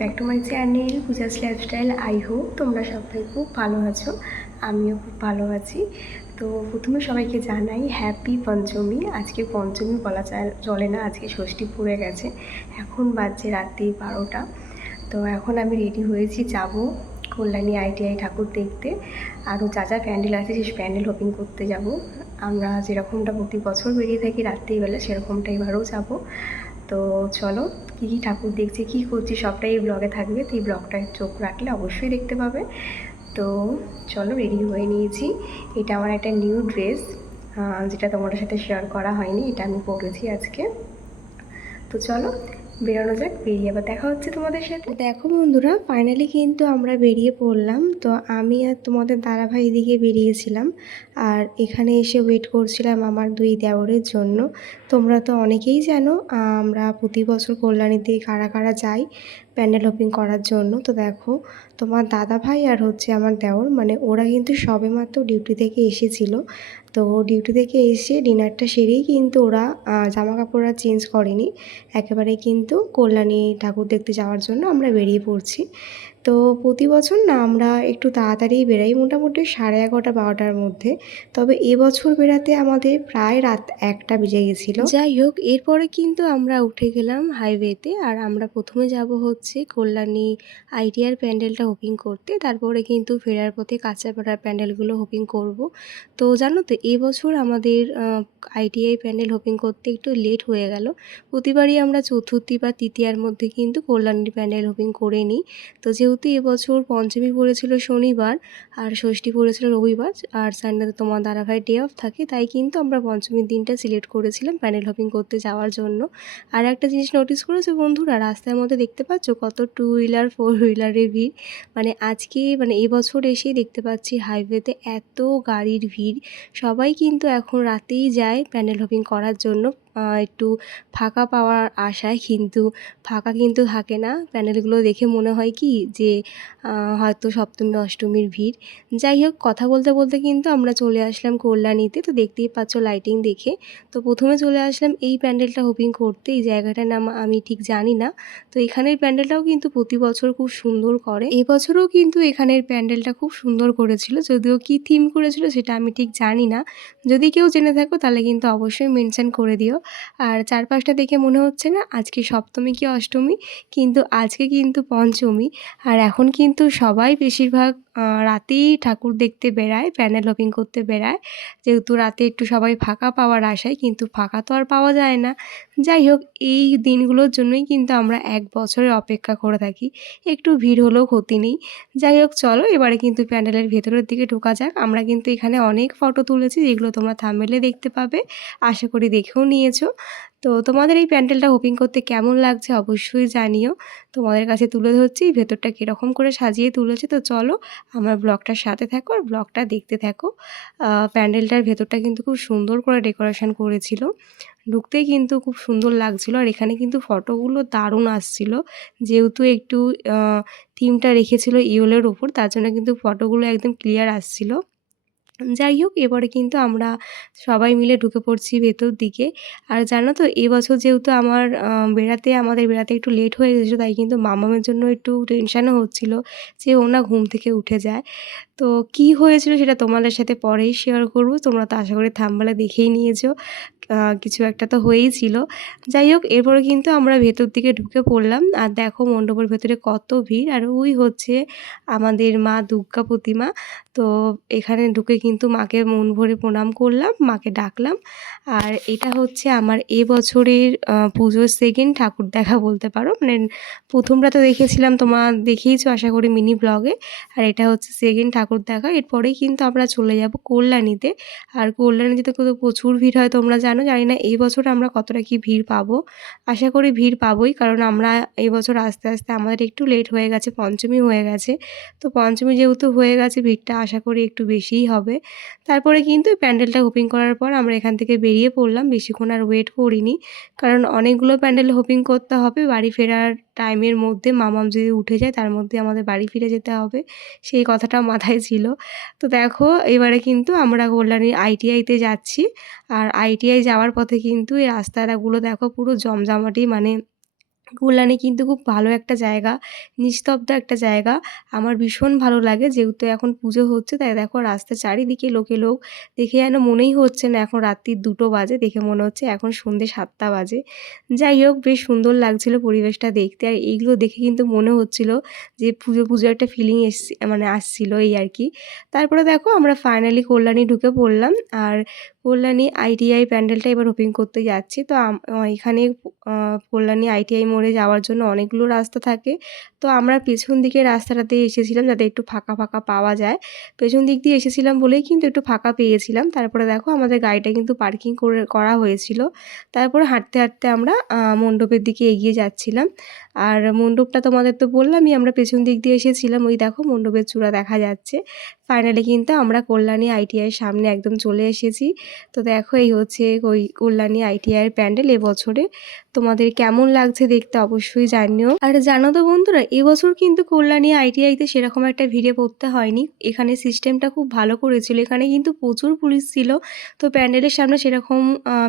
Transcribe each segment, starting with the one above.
Back to my channel Puja's lifestyle. I hope তোমরা সবাই খুব ভালো আছো, আমিও খুব ভালো আছি। তো প্রথমে সবাইকে জানাই হ্যাপি পঞ্চমী। আজকে পঞ্চমী বলা চলে না, আজকে ষষ্ঠী পড়ে গেছে। এখন বাজছে রাত্রি 12টা। তো এখন আমি রেডি হয়েছি, যাব কল্যাণী ITI ঠাকুর দেখতে। আরও যা যা প্যান্ডেল আছে সেই প্যান্ডেল হপিং করতে যাব। আমরা যেরকমটা প্রতি বছর বেরিয়ে থাকি রাত্রিবেলা, সেরকমটা এবারেও যাব। তো চলো, কী কী ঠাকুর দেখছি, কী করছি, সবটাই এই ব্লগে থাকবে। তো এই ব্লগটায় চোখ রাখলে অবশ্যই দেখতে পাবে। তো চলো, রেডি হয়ে নিয়েছি। এটা আমার একটা নিউ ড্রেস, যেটা তোমাদের সাথে শেয়ার করা হয়নি, এটা আমি পরেছি আজকে। তো চলো বেরোনো যাক, বেরিয়ে আবার দেখা হচ্ছে তোমাদের সাথে। দেখো বন্ধুরা, ফাইনালি কিন্তু আমরা বেরিয়ে পড়লাম। তো আমি আর তোমাদের দাদাভাই দিকে বেরিয়েছিলাম, আর এখানে এসে ওয়েট করছিলাম আমার দুই দেওরের জন্য। তোমরা তো অনেকেই জানো আমরা প্রতি বছর কল্যাণীতে কারা কারা যাই প্যান্ডেল হপিং করার জন্য। তো দেখো, তোমার দাদাভাই আর হচ্ছে আমার দেওর, মানে ওরা কিন্তু সবেমাত্র ডিউটি থেকে এসেছিলো। তো ডিউটি থেকে এসে ডিনারটা সেরেই কিন্তু ওরা জামা কাপড় আর চেঞ্জ করেনি, একেবারে কিন্তু কল্যাণী ঠাকুর দেখতে যাওয়ার জন্য আমরা বেরিয়ে পড়ছি। তো প্রতি বছর না আমরা একটু তাড়াতাড়িই বেরাই, মোটামুটি 11:30-12টার মধ্যে। তবে এবছর বেরাতে আমাদের প্রায় রাত 1টা বেজে গেছিলো। যাই হোক, এরপরে কিন্তু আমরা উঠে গেলাম হাইওয়েতে, আর আমরা প্রথমে যাব হচ্ছে কল্যাণী ITR প্যান্ডেলটা হপিং করতে, তারপরে কিন্তু ফেরার পথে কাঁচাপাড়ার প্যান্ডেলগুলো হপিং করব। তো জানো তো, এবছর আমাদের ITI প্যান্ডেল হপিং করতে একটু লেট হয়ে গেল। প্রতিবারই আমরা চতুর্থী বা তৃতীয়ার মধ্যে কিন্তু কল্যাণীর প্যান্ডেল হপিং করে নিই। তো যেহেতু এবছর পঞ্চমী পড়েছিল শনিবার আর ষষ্ঠী পড়েছিল রবিবার, আর সানডেতে তোমার দাদাভাই ডে অফ থাকে, তাই কিন্তু আমরা পঞ্চমীর দিনটা সিলেক্ট করেছিলাম প্যান্ডেল হপিং করতে যাওয়ার জন্য। আর একটা জিনিস নোটিস করেছো বন্ধুরা, রাস্তার মধ্যে দেখতে পাচ্ছ কত 2 হুইলার 4 হুইলারের ভিড়। মানে আজকে এবছর এসেই দেখতে পাচ্ছি হাইওয়েতে এত গাড়ির ভিড়। সবাই কিন্তু এখন রাতেই যায় প্যান্ডেল হপিং করার জন্য, একটু ফাঁকা পাওয়ার আশায়। কিন্তু ফাঁকা কিন্তু থাকে না, প্যান্ডেলগুলো দেখে মনে হয় কি যে হয়তো সপ্তমী অষ্টমীর ভিড়। যাই হোক, কথা বলতে বলতে কিন্তু আমরা চলে আসলাম কল্যাণীতে। তো দেখতেই পাচ্ছ লাইটিং দেখে। তো প্রথমে চলে আসলাম এই প্যান্ডেলটা হপিং করতে। এই জায়গাটার নাম আমি ঠিক জানি না। তো এখানের প্যান্ডেলটাও কিন্তু প্রতি বছর খুব সুন্দর করে, এবছরও কিন্তু এখানের প্যান্ডেলটা খুব সুন্দর করেছিল, যদিও কি থিম করেছিল সেটা আমি ঠিক জানি না। যদি কেউ জেনে থাকো তাহলে কিন্তু অবশ্যই মেনশন করে দিও। আর চারপাশটা দেখে মনে হচ্ছে না আজকে সপ্তমী কি অষ্টমী, কিন্তু আজকে কিন্তু পঞ্চমী। আর এখন কিন্তু সবাই বেশিরভাগ রাতেই ঠাকুর দেখতে বেড়ায়, প্যান্ডেল হপিং করতে বেড়ায়, যেহেতু রাতে একটু সবাই ফাঁকা পাওয়ার আশায়। কিন্তু ফাঁকা তো আর পাওয়া যায় না। যাই হোক, এই দিনগুলোর জন্যই কিন্তু আমরা এক বছরের অপেক্ষা করে থাকি, একটু ভিড় হলেও ক্ষতি নেই। যাই হোক, চলো এবারে কিন্তু প্যান্ডেলের ভেতরের দিকে ঢোকা যাক। আমরা কিন্তু এখানে অনেক ফটো তুলেছি, যেগুলো তোমরা থাম্বনেলে দেখতে পাবে, আশা করি দেখেও নিয়েছো। তো তোমাদের এই প্যান্ডেলটা হপিং করতে কেমন লাগছে অবশ্যই জানিও। তোমাদের কাছে তুলে ধরছি ভেতরটা কীরকম করে সাজিয়ে তুলেছে। তো চলো আমার ব্লগটার সাথে থাকো আর ব্লগটা দেখতে থাকো। প্যান্ডেলটার ভেতরটা কিন্তু খুব সুন্দর করে ডেকোরেশন করেছিল, ঢুকতেই কিন্তু খুব সুন্দর লাগছিল। আর এখানে কিন্তু ফটোগুলো দারুণ আসছিল, যেহেতু একটু থিমটা রেখেছিল ইয়েলোর ওপর, তার জন্য কিন্তু ফটোগুলো একদম ক্লিয়ার আসছিল। যাই হোক, এবারে কিন্তু আমরা সবাই মিলে ঢুকে পড়ছি ভেতর দিকে। আর জানো তো, এবছর যেহেতু আমাদের বেড়াতে একটু লেট হয়ে গেছিলো, তাই কিন্তু মামামের জন্য একটু টেনশানও হচ্ছিলো যে ও না ঘুম থেকে উঠে যায়। তো কি হয়েছিল সেটা তোমাদের সাথে পরেই শেয়ার করব, তোমরা তো আশা করি থাম্বনেলে দেখেই নিয়েছো কিছু একটা তো হয়েই ছিল। যাই হোক, এরপরে কিন্তু আমরা ভেতর দিকে ঢুকে পড়লাম। আর দেখো মণ্ডপের ভেতরে কত ভিড়, আর ওই হচ্ছে আমাদের মা দুর্গা প্রতিমা। তো এখানে ঢুকে কিন্তু মাকে মন ভরে প্রণাম করলাম, মাকে ডাকলাম। আর এটা হচ্ছে আমার এবছরের পুজোর সেকেন্ড ঠাকুর দেখা বলতে পারো। মানে প্রথমটা তো দেখেছিলাম, তোমরা দেখেইছো আশা করি মিনি ব্লগে, আর এটা হচ্ছে সেকেন্ড ঠাকুর দেখা। এরপরেই কিন্তু আমরা চলে যাব কল্যাণীতে। আর কল্যাণীতে তো প্রচুর ভিড় হয় তোমরা জানো, জানি না এই বছর আমরা কতটা কি ভিড় পাবো। আশা করি ভিড় পাবোই, কারণ আমরা এই বছর আস্তে আস্তে আমাদের একটু লেট হয়ে গেছে, পঞ্চমী হয়ে গেছে। তো পঞ্চমী যেহেতু হয়ে গেছে, ভিড়টা আশা করি একটু বেশিই হবে। তারপরে কিন্তু প্যান্ডেলটা হোপিং করার পর আমরা এখান থেকে বেরিয়ে পড়লাম, বেশিক্ষণ আর ওয়েট করিনি, কারণ অনেকগুলো প্যান্ডেল হোপিং করতে হবে। বাড়ি ফেরার টাইমের মধ্যে মামাম যদি উঠে যায়, তার মধ্যে আমাদের বাড়ি ফিরে যেতে হবে, সেই কথাটা মাথায় ছিল। তো দেখো, এবারে কিন্তু আমরা কল্যাণী ITIতে যাচ্ছি। আর ITI যাওয়ার পথে কিন্তু এই রাস্তাগুলো দেখো পুরো জমজমাটি, মানে কল্যাণী কিন্তু খুব ভালো একটা জায়গা, নিস্তব্ধ একটা জায়গা। আমার ভীষণ ভালো লাগে, যেহেতু এখন পুজো হচ্ছে তাই দেখো রাস্তার চারিদিকে লোকে লোক। দেখে যেন মনেই হচ্ছে না এখন রাত্রির 2টো বাজে, দেখে মনে হচ্ছে এখন সন্ধ্যে 7টা বাজে। যাই হোক, বেশ সুন্দর লাগছিল পরিবেশটা দেখতে, আর এইগুলো দেখে কিন্তু মনে হচ্ছিল যে পুজো পুজো একটা ফিলিং মানে আসছিল এই আর কি। তারপরে দেখো আমরা ফাইনালি কল্যাণী ঢুকে পড়লাম, আর কল্যাণী আইটিআই প্যান্ডেলটা এবার ওপেন করতে যাচ্ছি। তো এখানে কল্যাণী আইটিআই মোড়ে যাওয়ার জন্য অনেকগুলো রাস্তা থাকে। তো আমরা পেছন দিকের রাস্তাটাতে এসেছিলাম যাতে একটু ফাঁকা ফাঁকা পাওয়া যায়। পেছন দিক দিয়ে এসেছিলাম বলেই কিন্তু একটু ফাঁকা পেয়েছিলাম। তারপরে দেখো আমাদের গাড়িটা কিন্তু পার্কিং করা হয়েছিল। তারপরে হাঁটতে হাঁটতে আমরা মণ্ডপের দিকে এগিয়ে যাচ্ছিলাম। আর মণ্ডপটা তোমাদের তো বললামই, আমরা পেছন দিক দিয়ে এসেছিলাম। ওই দেখো মণ্ডপের চূড়া দেখা যাচ্ছে। ফাইনালি কিন্তু আমরা কল্যাণী আইটিআইয়ের সামনে একদম চলে এসেছি। তো দেখো এই হচ্ছে ওই কল্যাণী আইটিআইয়ের প্যান্ডেল এবছরে। তোমাদের কেমন লাগছে দেখতে অবশ্যই জানিও। আর জানো তো বন্ধুরা, এবছর কিন্তু কল্যাণী আইটিআইতে সেরকম একটা ভিড়ে পড়তে হয়নি। এখানে সিস্টেমটা খুব ভালো করেছিল, এখানে কিন্তু প্রচুর পুলিশ ছিল। তো প্যান্ডেলের সামনে সেরকম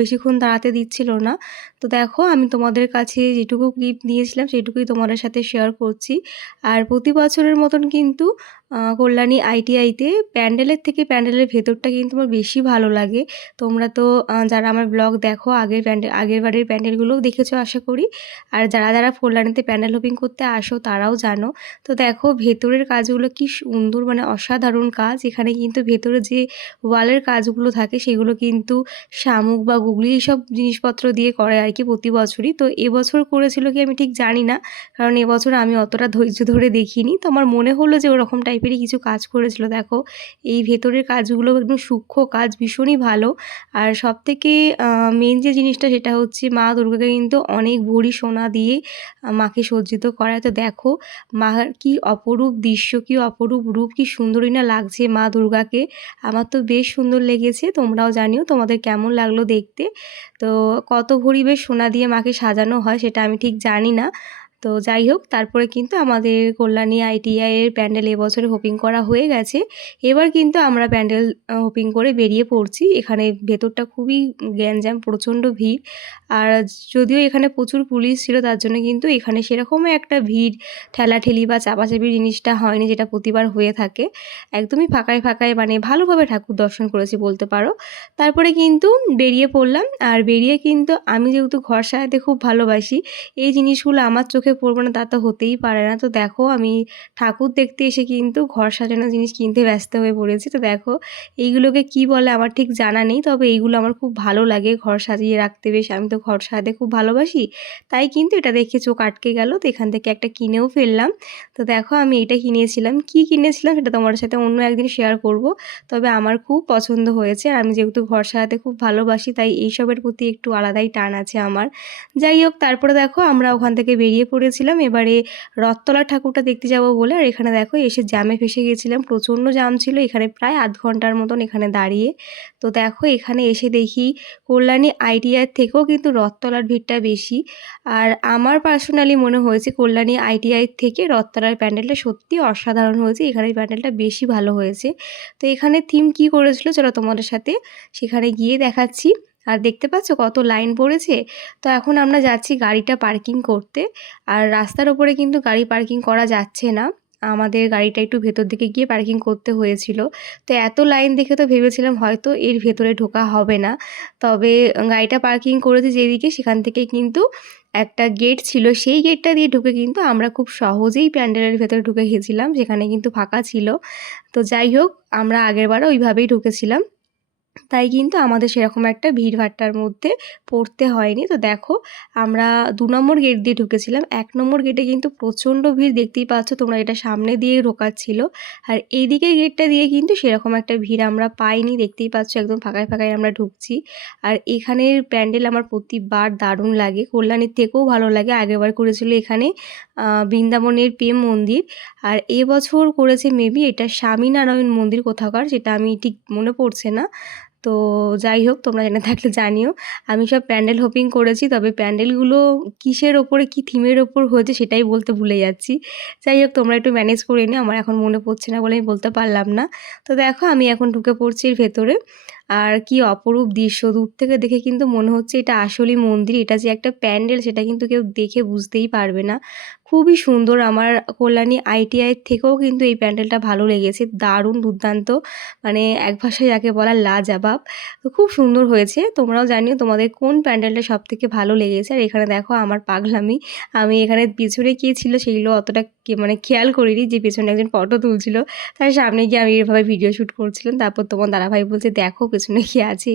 বেশিক্ষণ দাঁড়াতে দিচ্ছিল না। তো দেখো আমি তোমাদের কাছে যেটুকু ক্লিপ নিয়েছিলাম সেটুকুই তোমাদের সাথে শেয়ার করছি। আর প্রতি বছরের মতন কিন্তু কল্যাণী আইটিআইতে প্যান্ডেলের থেকে প্যান্ডেলের ভেতরটা কিন্তু আমার বেশি ভালো লাগে। তোমরা তো যারা আমার ব্লগ দেখো আগের বারের প্যান্ডেলগুলোও দেখেছো আশা করি। আর যারা যারা কল্যাণীতে প্যান্ডেল হোপিং করতে আসো তারাও জানো। তো দেখো ভেতরের কাজগুলো কি সুন্দর, মানে অসাধারণ কাজ। এখানে কিন্তু ভেতরে যে ওয়ালের কাজগুলো থাকে সেগুলো কিন্তু শামুক বা গুগলি এইসব জিনিসপত্র দিয়ে করে আর কি প্রতি বছরই। তো এবছর করেছিল কি আমি ঠিক জানি না, কারণ এবছর আমি অতটা ধৈর্য ধরে দেখিনি। তো আমার মনে হলো যে ওরকম টাইপেরই কিছু কাজ করেছিল। দেখো এই ভেতরের কাজগুলো একদম সূক্ষ্ম কাজ, ভীষণই ভালো। আর সবথেকে মেন যে জিনিসটা সেটা হচ্ছে মা দুর্গাকে কিন্তু অনেক ভরি সোনা দিয়ে মাকে সজ্জিত করা। তো দেখো মার কি অপরূপ দৃশ্য, কি অপরূপ রূপ, কি সুন্দরই না লাগছে মা দুর্গাকে। আমার তো বেশ সুন্দর লেগেছে, তোমরাও জানিও তোমাদের কেমন লাগলো দেখতে। তো কত ভরি বেশ সোনা দিয়ে মাকে সাজানো হয় সেটা আমি ঠিক জানি না। তো যাই হোক, তারপরে কিন্তু আমাদের কল্যাণী আইটিআইয়ের প্যান্ডেল এবছরে হোপিং করা হয়ে গেছে। এবার কিন্তু আমরা প্যান্ডেল হোপিং করে বেরিয়ে পড়ছি। এখানে ভেতরটা খুবই গ্যাঞ্জাম, প্রচণ্ড ভিড়। আর যদিও এখানে প্রচুর পুলিশ ছিল তার জন্য কিন্তু এখানে সেরকম একটা ভিড় ঠেলাঠেলি বা চাপাচাপি জিনিসটা হয়নি, যেটা প্রতিবার হয়ে থাকে। একদমই ফাঁকায় ফাঁকায়, মানে ভালোভাবে ঠাকুর দর্শন করেছি বলতে পারো। তারপরে কিন্তু বেরিয়ে পড়লাম। আর বেরিয়ে কিন্তু আমি যেহেতু ঘর সাজাতে খুব ভালোবাসি, এই জিনিসগুলো আমার চোখে পড়বে না তা তো হতেই পারে না। তো দেখো আমি ঠাকুর দেখতে এসে কিন্তু ঘর সাজানোর জিনিস কিনতে ব্যস্ত হয়ে পড়েছি। তো দেখো এইগুলোকে কি বলে আমার ঠিক জানা নেই, তবে এইগুলো আমার খুব ভালো লাগে ঘর সাজিয়ে রাখতে। বেশ আমি তো ঘর সাজাতে খুব ভালোবাসি, তাই কিন্তু এটা দেখে চোখ আটকে গেল। তো এখান থেকে একটা কিনেও ফেললাম। তো দেখো আমি এটা কিনেছিলাম, কি কিনেছিলাম সেটা তোমার সাথে অন্য একদিন শেয়ার করব। তবে আমার খুব পছন্দ হয়েছে, আর আমি যেহেতু ঘর সাজাতে খুব ভালোবাসি তাই এইসবের প্রতি একটু আলাদাই টান আছে আমার। যাই হোক, তারপরে দেখো আমরা ওখান থেকে বেরিয়ে পড়েছিলাম এবারে রথতলা ঠাকুরটা দেখতে যাব বলে। আর এখানে দেখো এসে জ্যামে ফেসে গেছিলাম, প্রচণ্ড জ্যাম ছিল এখানে, প্রায় আধ ঘন্টার মতন এখানে দাঁড়িয়ে। তো দেখো এখানে এসে দেখি কল্যাণী আইটিআইয়ের থেকেও কিন্তু রথতলার ভিড়টা বেশি। আর আমার পার্সোনালি মনে হয়েছে কল্যাণী আইটিআইয়ের থেকে রথতলার প্যান্ডেলটা সত্যি অসাধারণ হয়েছে, এখানের প্যান্ডেলটা বেশি ভালো হয়েছে। তো এখানে থিম কি করেছিল চলো তোমাদের সাথে সেখানে গিয়ে দেখাচ্ছি। আর দেখতে পাচ্ছ কত লাইন পড়েছে। তো এখন আমরা যাচ্ছি গাড়িটা পার্কিং করতে। আর রাস্তার ওপরে কিন্তু গাড়ি পার্কিং করা যাচ্ছে না, আমাদের গাড়িটা একটু ভেতর দিকে গিয়ে পার্কিং করতে হয়েছিল। তো এত লাইন দেখে তো ভেবেছিলাম হয়তো এর ভেতরে ঢোকা হবে না, তবে গাড়িটা পার্কিং করেছি যেদিকে সেখান থেকে কিন্তু একটা গেট ছিল, সেই গেটটা দিয়ে ঢুকে কিন্তু আমরা খুব সহজেই প্যান্ডেলের ভেতরে ঢুকে গেছিলাম, সেখানে কিন্তু ফাঁকা ছিল। তো যাই হোক, আমরা আগেরবারও ওইভাবেই ঢুকেছিলাম, তাই কিন্তু আমাদের সেরকম একটা ভিড়ভাট্টার মধ্যে পড়তে হয়নি। তো দেখো আমরা 2 নম্বর গেট দিয়ে ঢুকেছিলাম। 1 নম্বর গেটে কিন্তু প্রচণ্ড ভিড়, দেখতেই পাচ্ছ তোমরা, এটা সামনে দিয়ে ঢোকাচ্ছিল। আর এইদিকের গেটটা দিয়ে কিন্তু সেরকম একটা ভিড় আমরা পাইনি, দেখতেই পাচ্ছ একদম ফাঁকায় ফাঁকায় আমরা ঢুকছি। আর এখানের প্যান্ডেল আমার প্রতিবার দারুণ লাগে, কল্যাণীর থেকেও ভালো লাগে। আগেরবার করেছিল এখানে বৃন্দাবনের প্রেম মন্দির, আর এবছর করেছে মেবি এটা স্বামীনারায়ণ মন্দির কোথাকার, সেটা আমি ঠিক মনে পড়ছে না। তো যাই হোক, তোমরা জেনে থাকলে জানিও। আমি সব প্যান্ডেল হোপিং করেছি, তবে প্যান্ডেলগুলো কিসের ওপরে কি থিমের ওপর হয়েছে সেটাই বলতে ভুলে যাচ্ছি। যাই হোক, তোমরা একটু ম্যানেজ করে নিও, আমার এখন মনে পড়ছে না বলে আমি বলতে পারলাম না। তো দেখো আমি এখন ঢুকে পড়ছি এর ভেতরে। আর কি অপরূপ দৃশ্য! দূর থেকে দেখে কিন্তু মনে হচ্ছে এটা আসলেই মন্দির। এটা যে একটা প্যান্ডেল সেটা কিন্তু কেউ দেখে বুঝতেই পারবে না। খুবই সুন্দর। আমার কল্যাণী আইটিআইয়ের থেকেও কিন্তু এই প্যান্ডেলটা ভালো লেগেছে। দারুণ দুর্দান্ত, মানে এক ভাষায় যাকে বলা লাজবাব। তো খুব সুন্দর হয়েছে। তোমরাও জানিও তোমাদের কোন প্যান্ডেলটা সবথেকে ভালো লেগেছে। আর এখানে দেখো আমার পাগলামি। আমি এখানে পিছনে কে ছিল সেগুলো অতটা মানে খেয়াল করিনি, যে পেছনে একজন ফটো তুলছিল। তার সামনে গিয়ে আমি এভাবে ভিডিও শ্যুট করছিলাম। তারপর তোমার দাদাভাই বলছে, "দেখো পেছনে কে আছে?"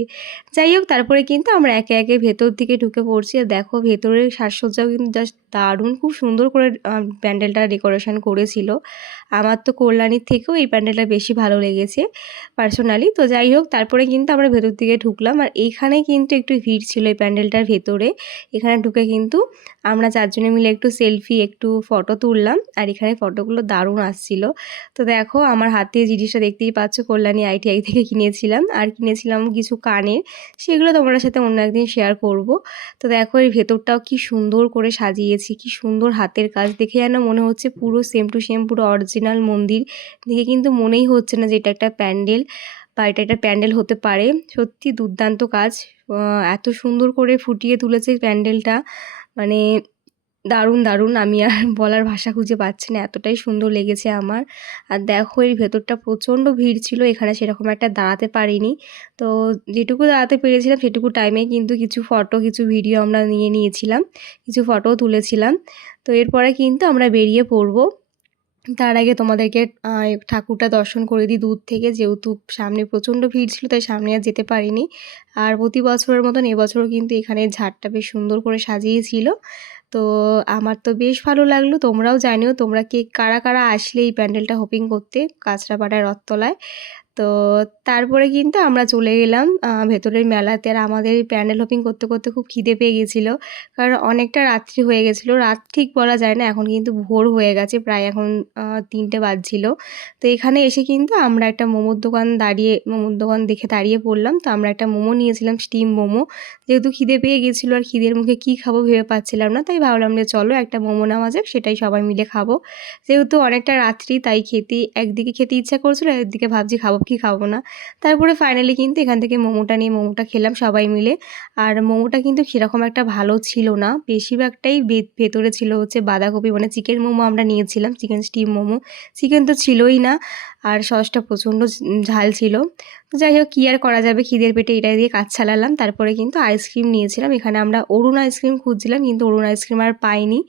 যাই হোক, তারপরে কিন্তু আমরা একে, একে ভেতর দিকে ঢুকে পড়ছি। আর দেখো ভেতরের সাজসজ্জাও কিন্তু জাস্ট দারুণ! খুব সুন্দর করে প্যান্ডেলটা ডেকোরেশন করেছিল। আমার তো কল্যাণীর থেকেও এই প্যান্ডেলটা বেশি ভালো লেগেছে পার্সোনালি। তো যাই হোক, তারপরে কিন্তু আমরা ভেতর দিকে ঢুকলাম। আর এইখানে কিন্তু একটু ভিড় ছিল এই প্যান্ডেলটার ভেতরে। এখানে ঢুকে কিন্তু আমরা ৪ জনে মিলে একটু সেলফি, একটু ফটো তুললাম। আর এখানে ফটোগুলো দারুণ আসছিল। তো দেখো আমার হাতে জিনিসটা দেখতেই পাচ্ছ, কল্যাণী আইটিআই থেকে কিনেছিলাম। আর কিনেছিলাম কিছু কানের, সেগুলো তোমাদের সাথে অন্য একদিন শেয়ার করব। তো দেখো এর ভেতরটাও কি সুন্দর করে সাজিয়েছি, কি সুন্দর হাতের কাজ! দেখে যেন মনে হচ্ছে পুরো সেম টু সেম পুরো অরিজিনাল মন্দির। দেখে কিন্তু মনেই হচ্ছে না যে এটা একটা প্যান্ডেল বা এটা একটা প্যান্ডেল হতে পারে। সত্যি দুর্দান্ত কাজ। এত সুন্দর করে ফুটিয়ে তুলেছে প্যান্ডেলটা, মানে দারুণ, দারুণ! আমি আর বলার ভাষা খুঁজে পাচ্ছি না, এতটাই সুন্দর লেগেছে আমার। আর দেখো এর ভেতরটা প্রচণ্ড ভিড় ছিল, এখানে সেরকম একটা দাঁড়াতে পারিনি। তো যেটুকু দাঁড়াতে পেরেছিলাম সেটুকু টাইমে কিন্তু কিছু ফটো, কিছু ভিডিও আমরা নিয়েছিলাম। কিছু ফটোও তুলেছিলাম। তো এরপরে কিন্তু আমরা বেরিয়ে পড়বো। তার আগে তোমাদেরকে ঠাকুরটা দর্শন করে দিই দূর থেকে, যেহেতু সামনে প্রচণ্ড ভিড় ছিল তাই সামনে আর যেতে পারিনি। আর প্রতি বছরের মতন এবছরও কিন্তু এখানে ঝাড়টা বেশ সুন্দর করে সাজিয়েছিল। তো আমার তো বেশ ভালো লাগলো। তোমরাও জানিও তোমরা কে কারা, কারা আসলে এই প্যান্ডেলটা হোপিং করতে কাঁচরাপাড়ায় রথতলায়। তো তারপরে কিন্তু আমরা চলে গেলাম ভেতরের মেলাতে। আর আমাদের প্যান্ডেল হোপিং করতে, করতে খুব খিদে পেয়ে গেছিলো। কারণ অনেকটা রাত্রি হয়ে গেছিলো। রাত ঠিক বলা যায় না, এখন কিন্তু ভোর হয়ে গেছে। প্রায় এখন ৩টে বাজছিল। তো এখানে এসে কিন্তু আমরা একটা মোমোর দোকান দেখে দাঁড়িয়ে পড়লাম। তো আমরা একটা মোমো নিয়েছিলাম, স্টিম মোমো। যেহেতু খিদে পেয়ে গেছিলো আর খিদের মুখে কী খাবো ভেবে পাচ্ছিলাম না। তাই ভাবলাম যে চলো একটা মোমো নেওয়া যাক, সেটাই সবাই মিলে খাবো। যেহেতু অনেকটা রাত্রি তাই একদিকে খেতে ইচ্ছা করছিল, একদিকে ভাবছি খাবো কি খাবো না। তারপরে ফাইনালি কিন্তু এখান থেকে মোমোটা নিয়ে মোমোটা খেলাম সবাই মিলে। আর মোমোটা কিন্তু সেরকম একটা ভালো ছিল না। বেশিরভাগটাই ভেতরে ছিল হচ্ছে বাঁধাকপি, মানে চিকেন মোমো আমরা নিয়েছিলাম, চিকেন স্টিম মোমো। চিকেন তো ছিলই না, আর সসটা প্রচণ্ড ঝাল ছিল। তো যাই হোক, কী আর করা যাবে, খিদের পেটে এটা দিয়ে কাজ চালালাম। তারপরে কিন্তু আইসক্রিম নিয়েছিলাম। এখানে আমরা অরুণ আইসক্রিম খুঁজছিলাম, কিন্তু অরুণ আইসক্রিম আর পাইনি।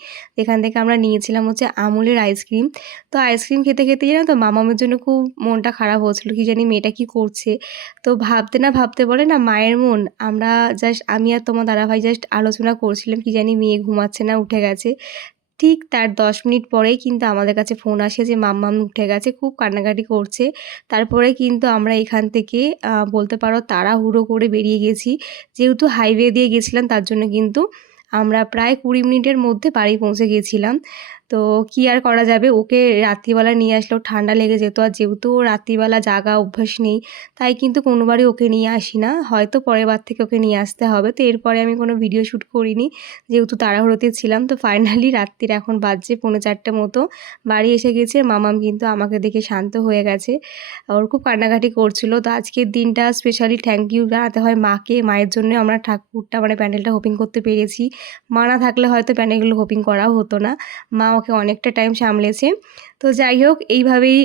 এখান থেকে আমরা নিয়েছিলাম হচ্ছে আমুলের আইসক্রিম। তো আইসক্রিম খেতে, খেতে জানো তো মামামের জন্য খুব মনটা খারাপ হচ্ছিল। কী জানি মেয়েটা কী করছে। তো ভাবতে না ভাবতে বলে না মায়ের মন, আমরা জাস্ট আমি আর তোমার দাদাভাই জাস্ট আলোচনা করছিলাম, কী জানি মেয়ে ঘুমাচ্ছে না উঠে গেছে। ঠিক তার ১০ মিনিট পরেই কিন্তু আমাদের কাছে ফোন আসে যে মাম্মাম উঠে গেছে, খুব কান্নাকাটি করছে। তারপরে কিন্তু আমরা এখান থেকে বলতে পারো তাড়াহুড়ো করে বেরিয়ে গেছি। যেহেতু হাইওয়ে দিয়ে গেছিলাম তার জন্য কিন্তু আমরা প্রায় ২০ মিনিটের মধ্যে বাড়ি পৌঁছে গেছিলাম। তো কী আর করা যাবে, ওকে রাত্রিবেলা নিয়ে আসলেও ঠান্ডা লেগে যেত। আর যেহেতু ও রাত্রিবেলা জাগা অভ্যাস নেই, তাই কিন্তু কোনোবারই ওকে নিয়ে আসি না। হয়তো পরের বার থেকে ওকে নিয়ে আসতে হবে। তো এরপরে আমি কোনো ভিডিও শ্যুট করিনি, যেহেতু তাড়াহুড়োতে ছিলাম। তো ফাইনালি রাত্রির এখন বাজছে 3:45 মতো, বাড়ি এসে গেছে। মামাম কিন্তু আমাকে দেখে শান্ত হয়ে গেছে। ওর খুব কান্নাকাটি করছিল। তো আজকের দিনটা স্পেশালি থ্যাংক ইউ জানাতে হয় মাকে। মায়ের জন্যে আমরা ঠাকুরটা মানে প্যান্ডেলটা হোপিং করতে পেরেছি। মা না থাকলে হয়তো প্যান্ডেলগুলো হোপিং করাও হতো না। মা ওকে অনেকটা টাইম সামলেছে। তো যাই হোক, এইভাবেই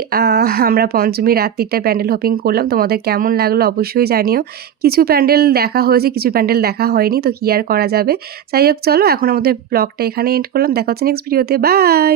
আমরা পঞ্চমী রাত্রিটা প্যান্ডেল হোপিং করলাম। তোমাদের কেমন লাগলো অবশ্যই জানিও। কিছু প্যান্ডেল দেখা হয়েছে, কিছু প্যান্ডেল দেখা হয়নি। তো কী আর করা যাবে। যাই হোক, চলো এখন আমাদের ব্লগটা এখানে এন্ড করলাম। দেখা হচ্ছে নেক্সট ভিডিওতে। বাই।